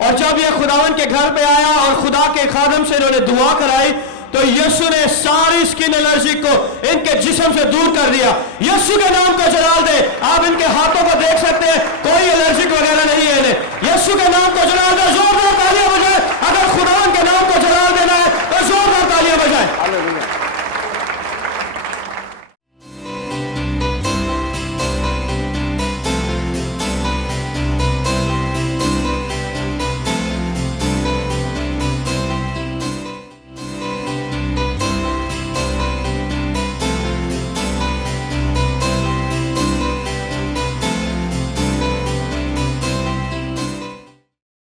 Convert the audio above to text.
और जब ये खुदावन के घर पे आया और खुदा के खादम से इन्होंने दुआ कराई तो यीशु ने सारी स्किन एलर्जी को इनके जिस्म से दूर कर दिया। यीशु के नाम को जलाल दे। आप इनके हाथों को देख सकते हैं, कोई एलर्जी वगैरह नहीं है इन्हें। यीशु के नाम को जलाल दे। जोरदार तालियां बजाएं। अगर खुदावन के नाम को जलाल देना है तो जोरदार तालियां बजाएं।